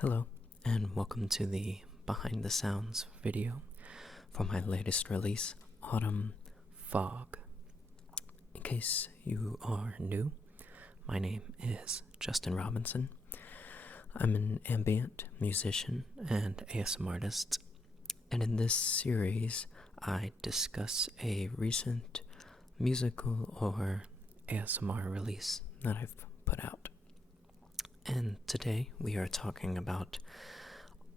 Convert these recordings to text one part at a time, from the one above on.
Hello, and welcome to the Behind the Sounds video for my latest release, Autumn Fog. In case you are new, my name is Justin Robinson. I'm an ambient musician and ASMR artist, and in this series, I discuss a recent musical or ASMR release that I've put out. And today we are talking about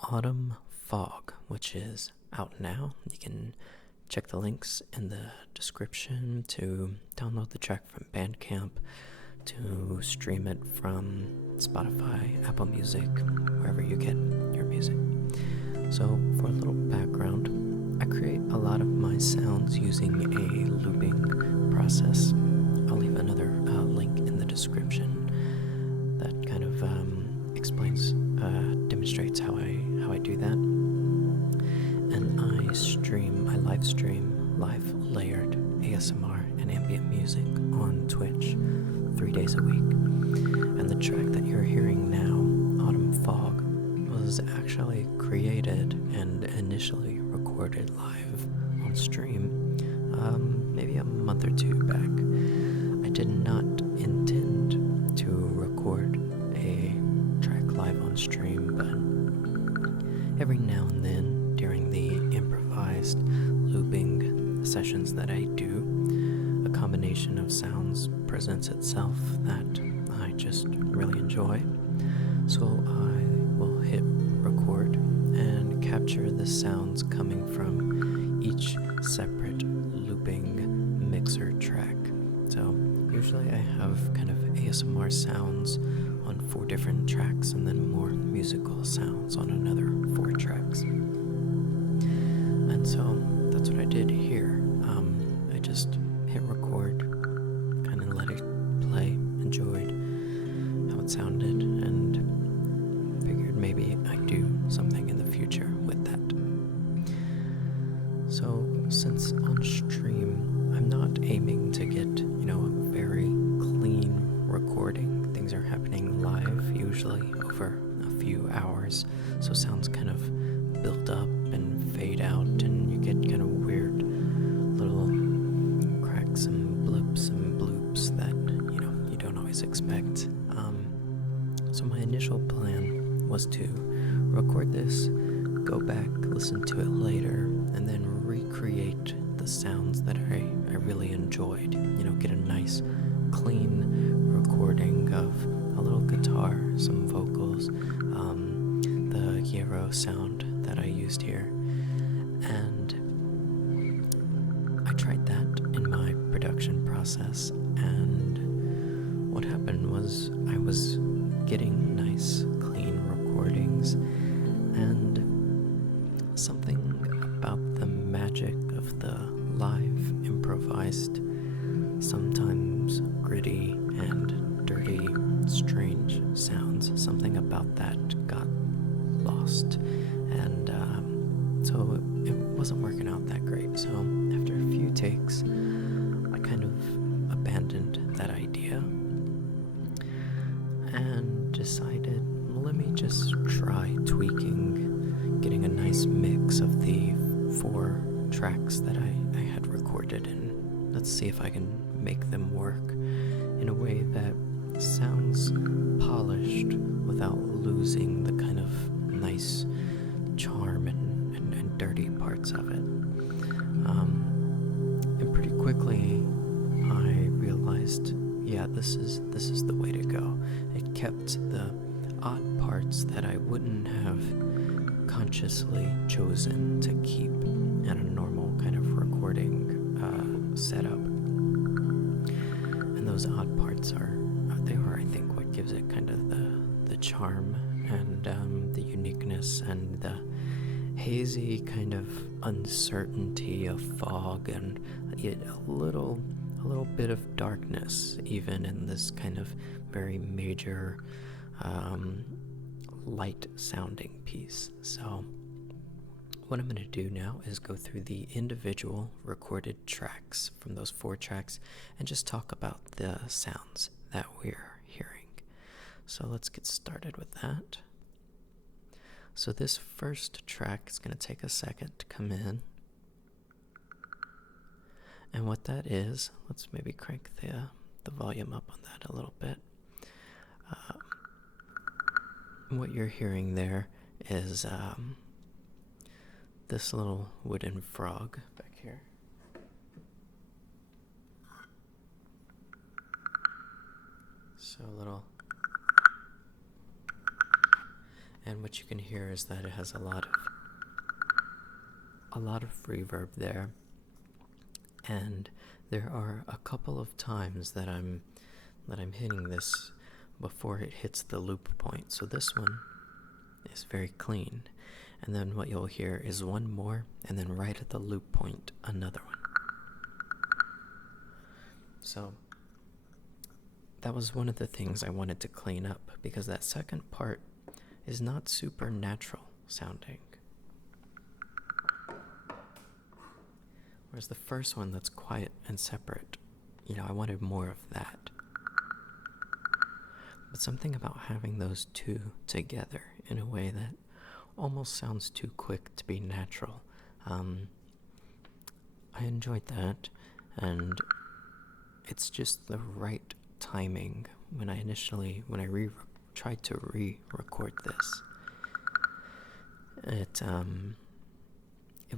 Autumn Fog, which is out now. You can check the links in the description to download the track from Bandcamp, to stream it from Spotify, Apple Music, wherever you get your music. So for a little background, I create a lot of my sounds using a looping process. I'll leave another link in the description that kind of demonstrates how I do that. And I live stream live layered ASMR and ambient music on Twitch 3 days a week. And the track that you're hearing now, Autumn Fog, was actually created and initially recorded live on stream maybe a month or two back. I did not intend to record a track live on stream, but every now and then during the improvised looping sessions that I do, a combination of sounds presents itself that I just really enjoy. So I will hit record and capture the sounds coming from each separate looping mixer track. So usually I have kind of ASMR sounds on 4 different tracks and then more musical sounds on another 4 tracks. And so that's what I did here. I just hit record, kind of let it play, enjoyed how it sounded, and figured maybe I'd do something in the future with that. So since on stream, I'm not aiming to get, a very clean recording. Things are happening live, usually over a few hours, so sounds kind of build up and fade out, and you get kind of weird little cracks and blips and bloops that, you don't always expect. So my initial plan was to record this, go back, listen to it later, and then recreate the sounds that I really enjoyed. Get a nice, clean recording of a little guitar, some vocals, the gyro sound that I used here. And I tried that in my production process, and what happened was I was getting nice, clean recordings, and something about the magic of the live, improvised, sometimes gritty and dirty, strange sounds, something about that got lost, and so it wasn't working out that great. So after a few takes, I kind of abandoned that idea and decided, well, let me just try tweaking, getting a nice mix of the 4 tracks that I had recorded, and let's see if I can make them work in a way that sounds polished without losing the kind of nice charm and dirty parts of it. And pretty quickly I realized, yeah, this is the way to go. It kept the odd parts that I wouldn't have consciously chosen to keep in a normal kind of recording setup. And those odd parts are I think what gives it kind of the charm and the uniqueness and the hazy kind of uncertainty of fog, and a little bit of darkness even in this kind of very major light sounding piece. So what I'm going to do now is go through the individual recorded tracks from those 4 tracks and just talk about the sounds that we're hearing. So let's get started with that. So this first track is going to take a second to come in. And what that is, let's maybe crank the volume up on that a little bit. What you're hearing there is this little wooden frog back here. So a little, and what you can hear is that it has a lot of reverb there, and there are a couple of times that I'm hitting this before it hits the loop point. So this one is very clean, and then what you'll hear is one more, and then right at the loop point another one. So that was one of the things I wanted to clean up, because that second part is not super natural sounding. Whereas the first one that's quiet and separate, I wanted more of that. But something about having those two together in a way that almost sounds too quick to be natural. I enjoyed that, and it's just the right timing. When I tried to re-record this, it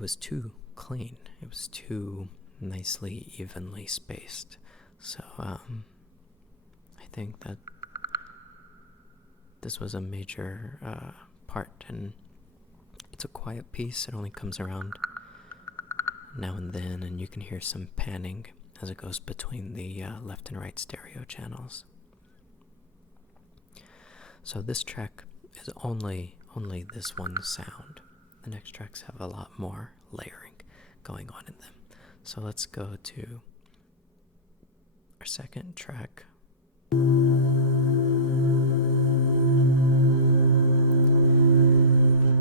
was too clean. It was too nicely, evenly spaced. So I think that this was a major part, and it's a quiet piece. It only comes around now and then, and you can hear some panning as it goes between the left and right stereo channels. So this track is only this one sound. The next tracks have a lot more layering going on in them. So let's go to our second track.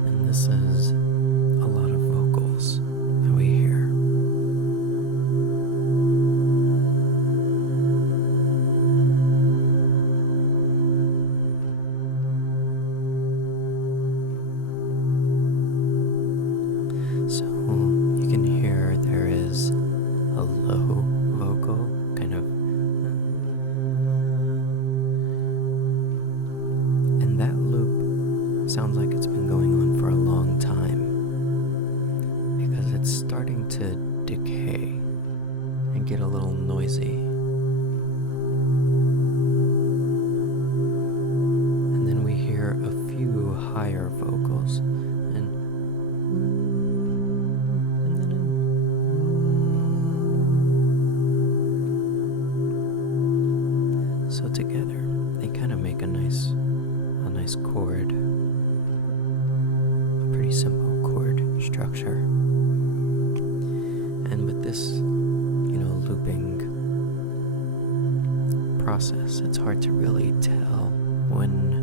And this is a lot of vocals that we hear. So you can hear there is a low vocal, kind of, and that loop sounds like it's been going on for a long time, because it's starting to decay and get a little noisy. And then we hear a few higher vocals, so together they kind of make a nice chord, a pretty simple chord structure. And with this, looping process, it's hard to really tell when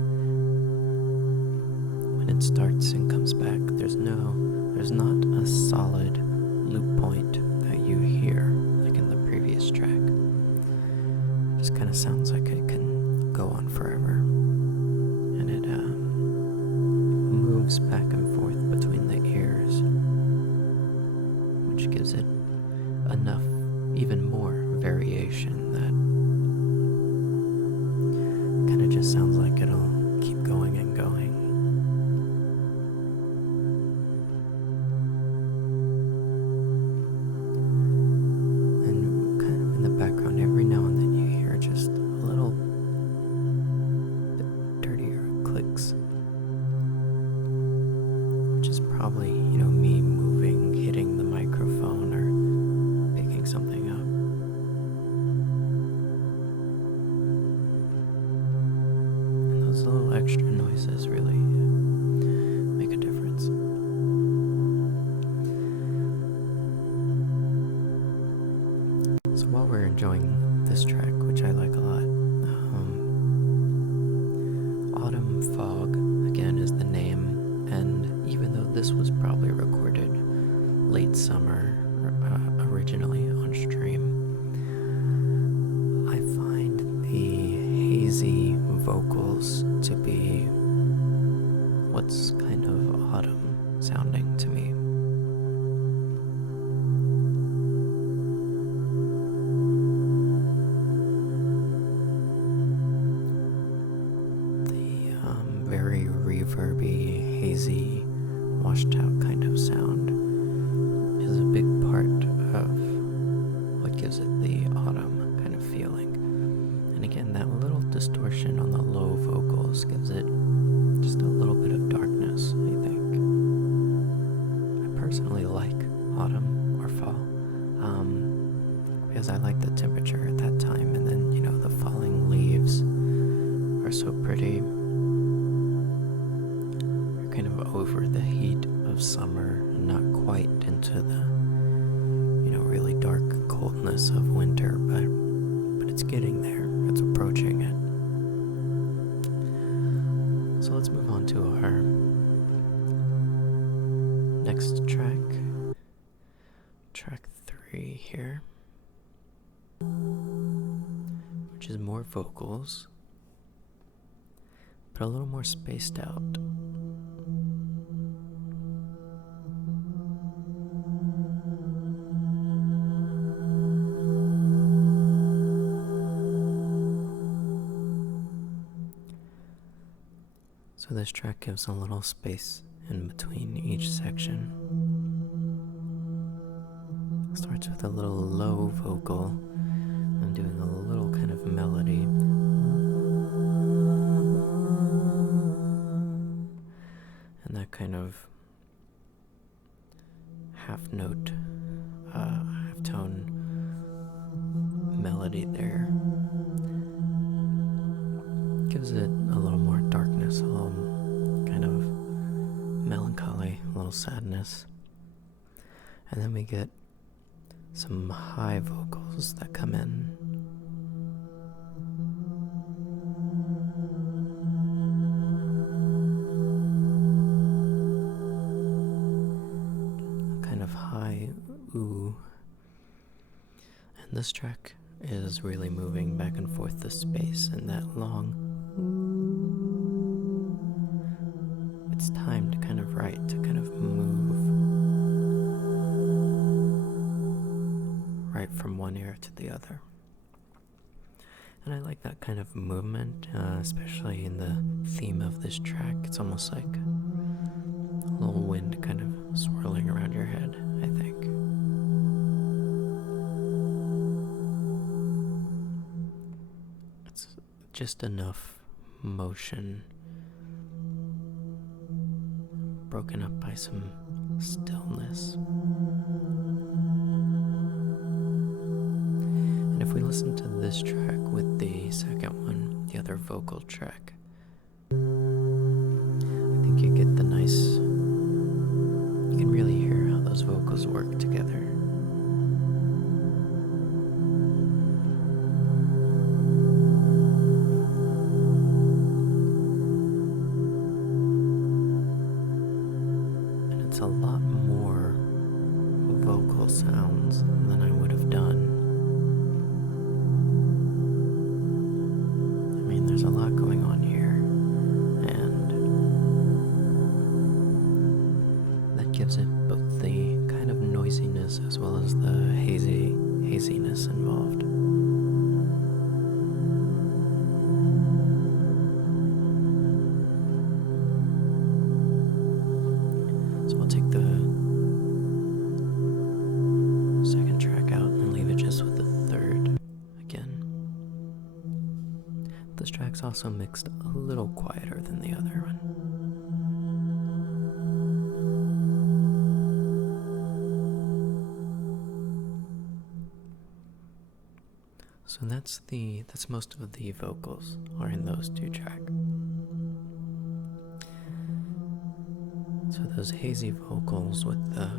it starts and comes back. There's not a solid loop point that you hear like in the previous track. It just kind of sounds like it can go on forever, and it moves back and forth between the ears, which gives it enough, even more variation, that kind of just sounds like it'll keep going and going. And kind of in the background, every now and then you hear just a little bit dirtier clicks, which is probably, me moving, hitting the microphone, or picking something up. And those little extra noises really make a difference. So while we're enjoying this track, which I like a lot, Autumn Fog, again, is the name, and even though this was probably recorded late summer, originally on stream, I find the hazy vocals to be what's kind of very reverby, hazy, washed out kind of sound is a big part of what gives it the autumn kind of feeling. And again, that little distortion on the low vocals gives it just a little bit of darkness, I think. I personally like autumn or fall, because I like the temperature at that time, and then, the falling leaves are so pretty. You're kind of over the heat of summer and not quite into the, really dark coldness of winter, but it's getting there. It's approaching it. So let's move on to our next track. Track 3 here, which is more vocals, but a little more spaced out. So this track gives a little space in between each section. Starts with a little low vocal and doing a little kind of melody. And that kind of half note, half tone melody there gives it a little more darkness, a little kind of melancholy, a little sadness. And then we get some high vocals that come in. Kind of high ooh. And this track is really moving back and forth the space in that long ooh. It's time to kind of write, to kind of move right from one ear to the other. And I like that kind of movement, especially in the theme of this track. It's almost like a little wind kind of swirling around your head, I think. It's just enough motion, broken up by some stillness. And if we listen to this track with the second one, the other vocal track, I think you get the nice, you can really hear how those vocals work together. And it's a lot more vocal sounds than I would have done. There's a lot going on here, and that gives it both the kind of noisiness as well as the haziness involved. So I'll take the second track out and leave it just with the third again. This track's also mixed a little quieter than the other one. So that's most of the vocals are in those two tracks. So those hazy vocals with the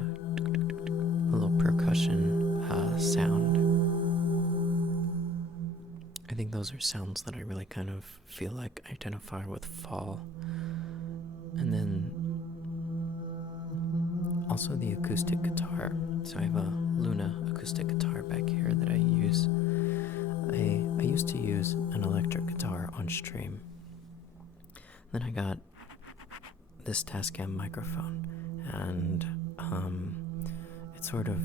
little percussion sound, I think those are sounds that I really kind of feel like identify with fall. And then also the acoustic guitar. So I have a Luna acoustic guitar back here that I use. I used to use an electric guitar on stream. Then I got this Tascam microphone, and it sort of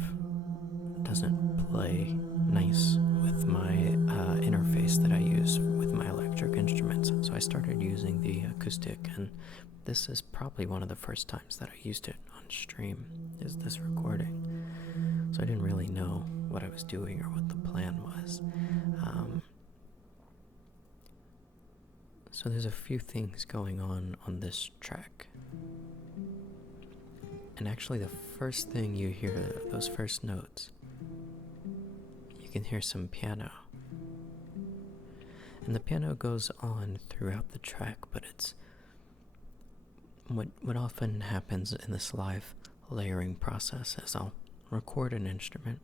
doesn't play nice with my interface that I use with my electric electric instruments, so I started using the acoustic, and this is probably one of the first times that I used it on stream, is this recording. So I didn't really know what I was doing or what the plan was. So there's a few things going on this track. And actually the first thing you hear, those first notes, you can hear some piano. And the piano goes on throughout the track, but it's what often happens in this live layering process is I'll record an instrument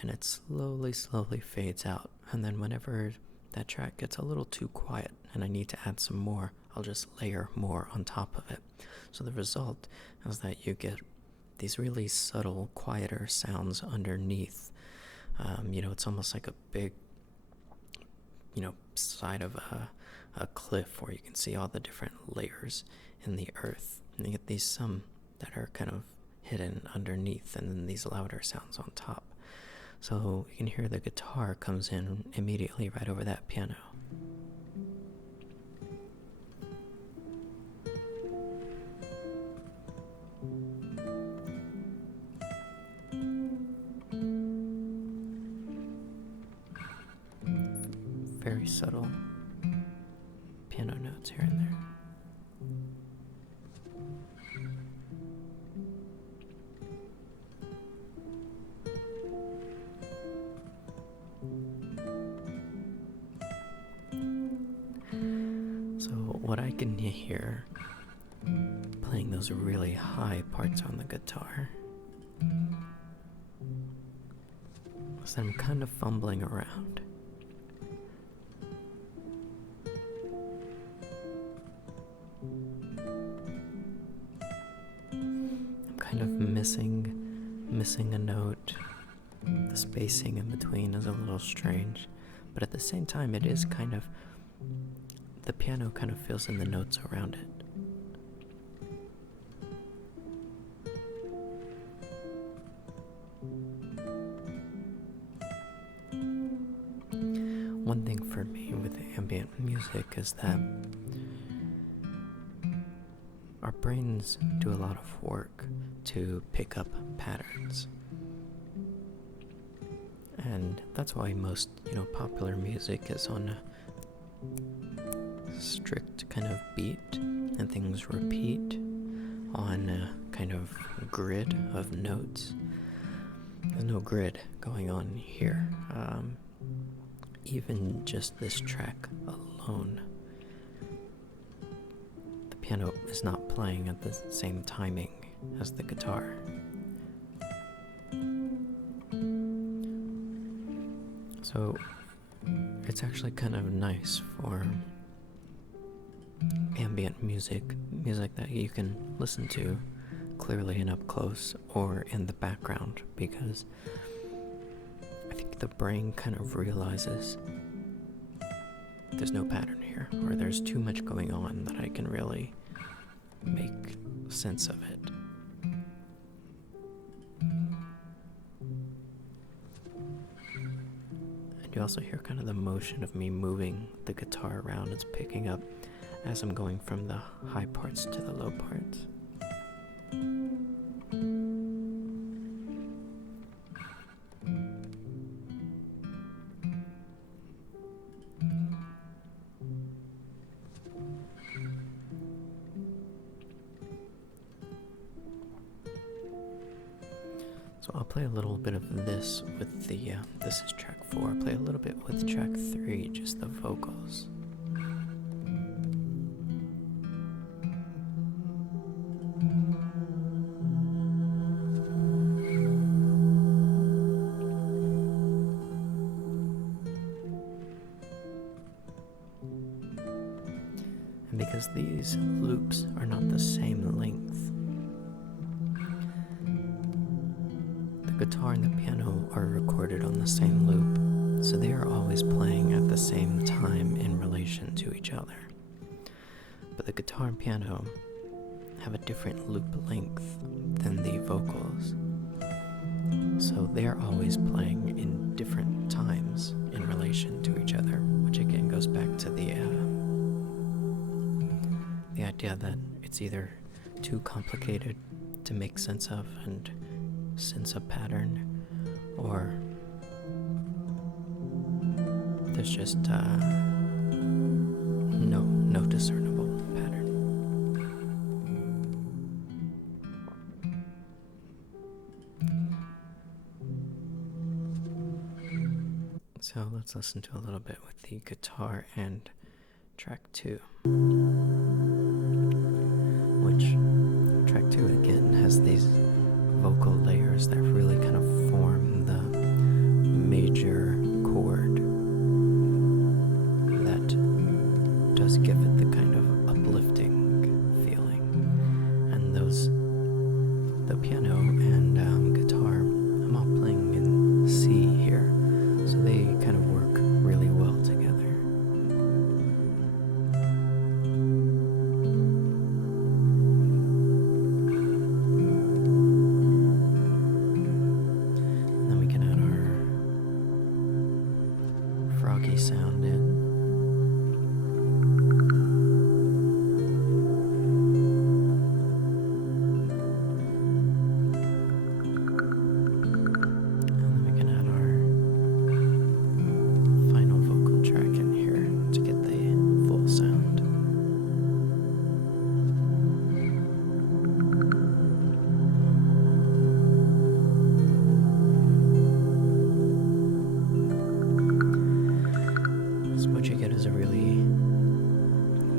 and it slowly fades out, and then whenever that track gets a little too quiet and I need to add some more, I'll just layer more on top of it. So the result is that you get these really subtle, quieter sounds underneath. It's almost like a big, side of a cliff where you can see all the different layers in the earth. And you get these some that are kind of hidden underneath, and then these louder sounds on top. So you can hear the guitar comes in immediately right over that piano. Very subtle piano notes here and there. So what I can hear playing those really high parts on the guitar is that I'm kind of fumbling around. Kind of missing a note. The spacing in between is a little strange, but at the same time it is kind of, the piano kind of fills in the notes around it. One thing for me with ambient music is that our brains do a lot of work to pick up patterns. And that's why most, popular music is on a strict kind of beat, and things repeat on a kind of grid of notes. There's no grid going on here. Even just this track alone, the piano is not playing at the same timing as the guitar. So it's actually kind of nice for ambient music that you can listen to clearly and up close or in the background, because I think the brain kind of realizes there's no pattern here, or there's too much going on that I can really make sense of it. And you also hear kind of the motion of me moving the guitar around. It's picking up as I'm going from the high parts to the low parts. So I'll play a little bit of this with the, this is track 4, I'll play a little bit with track 3, just the vocals. And because these loops are not the same length, the guitar and the piano are recorded on the same loop, so they are always playing at the same time in relation to each other. But the guitar and piano have a different loop length than the vocals, so they are always playing in different times in relation to each other, which again goes goes back to the idea that it's either too complicated to make sense of and sense a pattern, or there's just no discernible pattern. So let's listen to a little bit with the guitar and track 2, which track 2 again has these vocal layers that really kind of form the major chord that does give it the kind of uplifting feeling. And the piano and guitar, I'm all playing in C here, so they kind of work really well together. And then we can add our froggy sound in. What you get is a really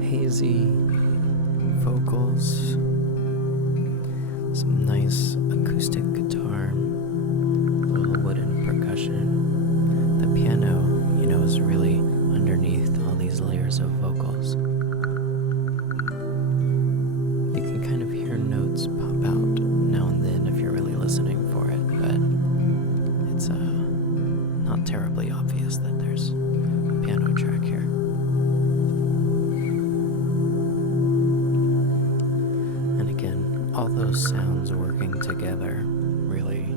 hazy vocals, some nice acoustic guitar, a little wooden percussion. The piano, is really underneath all these layers of vocals. You can kind of hear notes pop out now and then if you're really listening for it, but it's not terribly obvious that there's a piano track here. And again, all those sounds working together really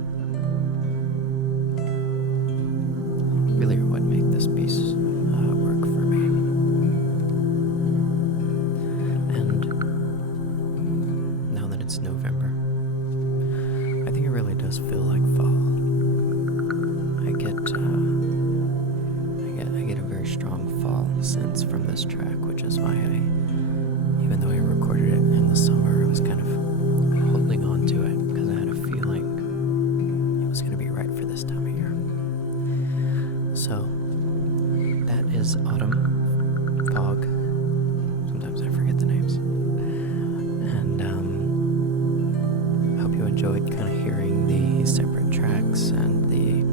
are what make this piece work for me. And now that it's November, I think it really does feel like fall. I get a very strong fall sense from this track, which is why even though I recorded it in the summer, I was kind of holding on to it because I had a feeling it was going to be right for this time of year. So that is Autumn Fog. Sometimes I forget the names. And I hope you enjoyed kind of hearing the separate tracks and the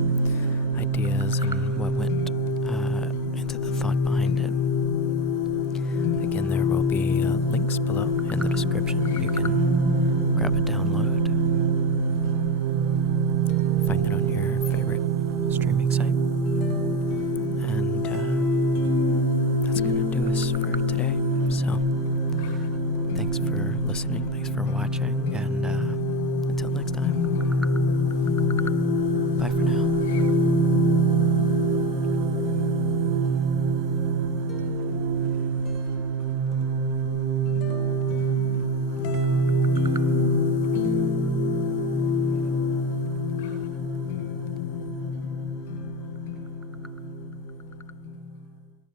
ideas and what went into the thought behind it. Again, there will be links below in the description. You can grab a download, find it on your favorite streaming site. And that's going to do us for today. So thanks for listening, thanks for watching, and until next time, bye for now.